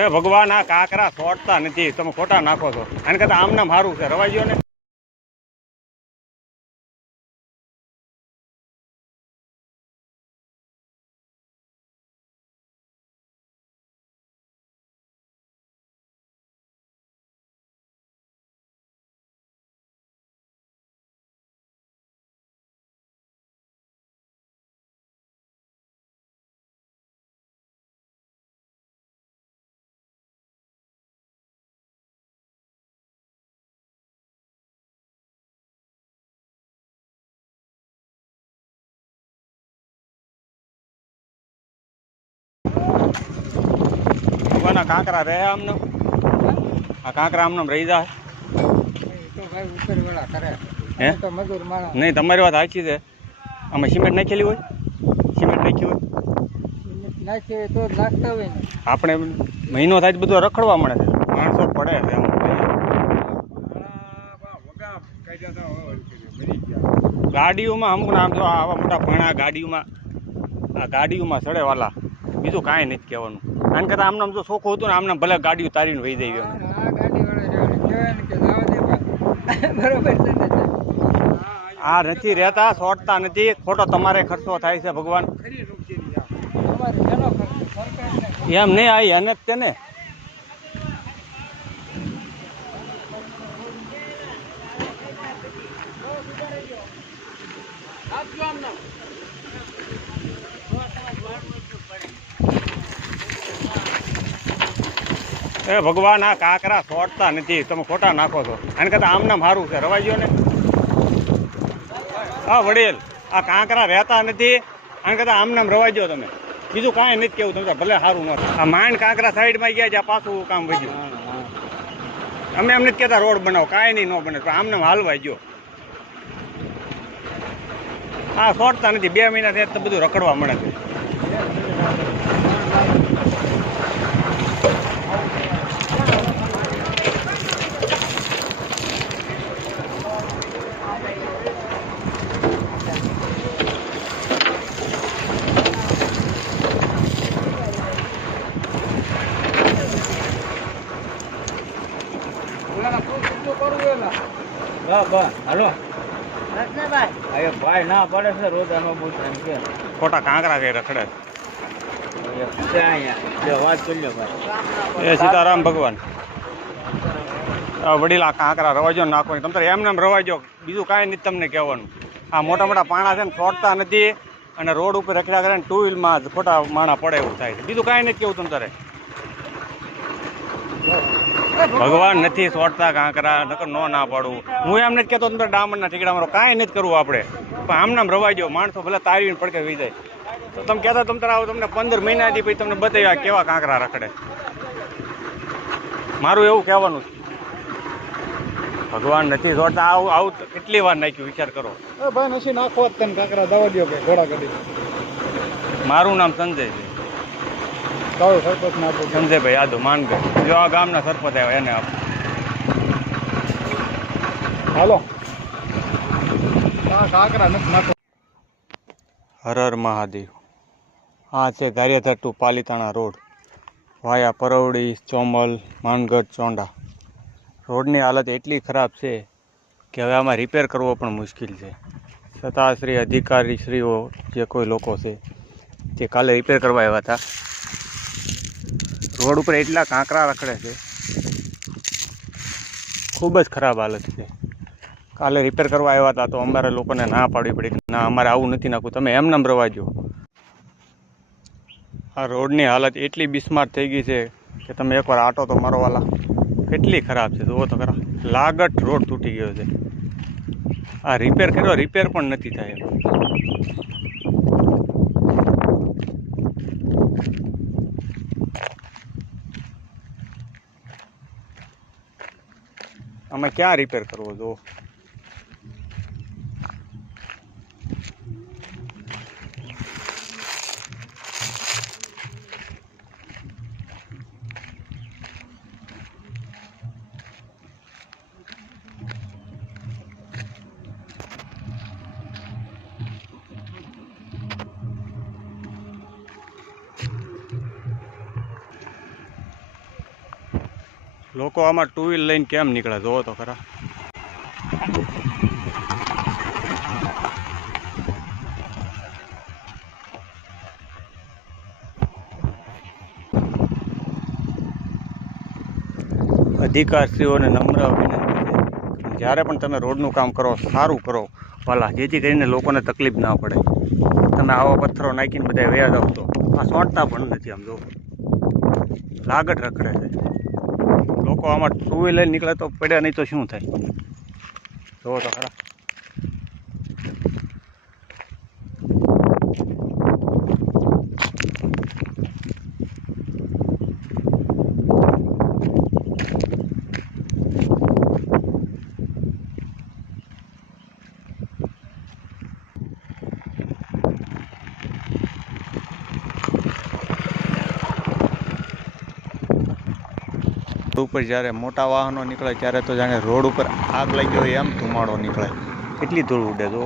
એ ભગવાન આ કાંકરા છોડતા નથી, તમે ખોટા નાખો છો. આને કરતા આમ નામ સારું છે, રવાઈ ગયો ને. ભગવાન આ કાંકરા રહે આમને, આ કાંકરા આમને રહી જાય. હે નહીં, તમારી વાત સાચી છે. આમાં સિમેન્ટ નાખેલી હોય, સિમેન્ટ નાખી હોય આપણે મહિનો થાય બધું રખડવા મળે છે, માણસો પડે છે. ગાડીઓમાં અમુક આમ જો આવા મોટા ભણા ગાડીઓમાં, આ ગાડીઓમાં સડે વાલા, બીજું કાંઈ નથી કહેવાનું. આને કરતા આમને જો ચોખ્ખું હતું ને આમને ભલે ગાડીઓ તારીને વહી જાય. આ નથી રહેતા, છોડતા નથી, ખોટો તમારે ખર્ચો થાય છે. ભગવાન એમ નહીં, આ એને જ તેને એ ભગવાન આ કાંકરા છોડતા નથી, તમે ખોટા નાખો છો. આને કરતા આમ નામ સારું છે, રવાઈ ગયો ને. હા વડીલ, આ કાંકરા રહેતા નથી, આને કરતા આમ નામ રવાઈ ગયો. તમે બીજું કાંઈ નથી કેવું, તમે ભલે સારું ન. આ માંડ કાંકરા સાઈડમાં ગયા જ્યાં પાછું કામ વધ્યું. અમે એમ નથી કહેતા રોડ બનાવો, કાંઈ નહીં, ન બને, આમ નામ હાલવાઈ ગયો. હા છોડતા નથી, 2 મહિના થયા તો બધું રખડવા મળે છે. હાલો ભાઈ ના પડે છે રોજ આનો બહુ છે, ખોટા કાંકરા કઈ રખડે વાત કરી લો ભાઈ. એ સીતારામ ભગવાન. વડીલ આ કાંકરા રવાજો નાખવાની, તમે એમ નામ રવાજો, બીજું કાંઈ નથી તમને કહેવાનું. આ મોટા મોટા પાણા છે ને છોડતા નથી, અને રોડ ઉપર રખડ્યા કરે ને 2 વ્હીલમાં ખોટા માણા પડે એવું થાય છે. બીજું કાંઈ નથી કેવું તમે તારે. ભગવાન નથી છોડતા કાંકરા, નકર નો ના પાડવું. હું એમ નથી કહેતો તમે ડામરના ઠીકડા મારો, કાંઈ નથી કરવું આપણે, પણ આમ નામ રવાઈ જાવ. માણસો ભલે તારીને પડકે વી જાય. તો તમે કહેતા તમે તારે આવો, તમને 15 મહિનાથી પછી તમને બતાવ્યા કેવા કાંકરા રખડે. મારું એવું કહેવાનું છે. ભગવાન નથી છોડતા. આવું કેટલી વાર નાખ્યું, વિચાર કરો. ભાઈ નથી નાખો તને કાંકરા દવા દો ભાઈ, ઘોડા ગાડી. મારું નામ સંજય છે, સરપંચ ના સંજયભાઈ યાદવ માનગઢ. જો આ ગામના સરપંચ આવ્યા એને આપ. હાલો કાંકરા નથી નાખો. હર હર મહાદેવ. આ છે ગારિયાધાર ટુ પાલીતાણા રોડ, વાયા પરવડી, ચોમલ, માનગઢ, ચોંડા. રોડની હાલત એટલી ખરાબ છે કે હવે આમાં રિપેર કરવો પણ મુશ્કેલ છે. છતાં શ્રી અધિકારીશ્રીઓ જે કોઈ લોકો છે તે કાલે રિપેર કરવા આવ્યા હતા. રોડ ઉપર એટલા કાંકરા રખડે છે, ખૂબ જ ખરાબ હાલત છે. કાલે રિપેર કરવા આવ્યા હતા તો અમારે લોકોને ના પાડવી પડી કે ના, અમારે આવું નથી નાખવું, તમે એમ નામ રવાજો. આ રોડની હાલત એટલી બિસ્માર થઈ ગઈ છે કે તમે એકવાર આટો તો મારો વાલા, કેટલી ખરાબ છે. જુઓ તો ખરા, લાગટ રોડ તૂટી ગયો છે. આ રિપેર કર્યો, રિપેર પણ નથી થાય. અમે ક્યાં રિપેર કરવો જો. લોકો આમાં ટુ વ્હીલ લઈને કેમ નીકળે જોવો તો ખરા. અધિકારીઓને નમ્ર વિનંતી છે, જ્યારે પણ તમે રોડનું કામ કરો સારું કરો વાલા, જેથી કરીને લોકોને તકલીફ ના પડે. તમે આવા પથ્થરો નાખીને બધા વ્યાજ આવતો આ સોંટતા પણ નથી. આમ જો લાગટ રખડે છે. લોકો આમાં ટુ વ્હીલર નીકળે તો પડ્યા નહીં તો શું થાય જોવો તો ખરા. ઉપર જ્યારે મોટા વાહનો નીકળે ત્યારે તો જાણે રોડ ઉપર આગ લાગી હોય એમ ધુમાડો નીકળે. કેટલી ધૂળ ઉડે જો.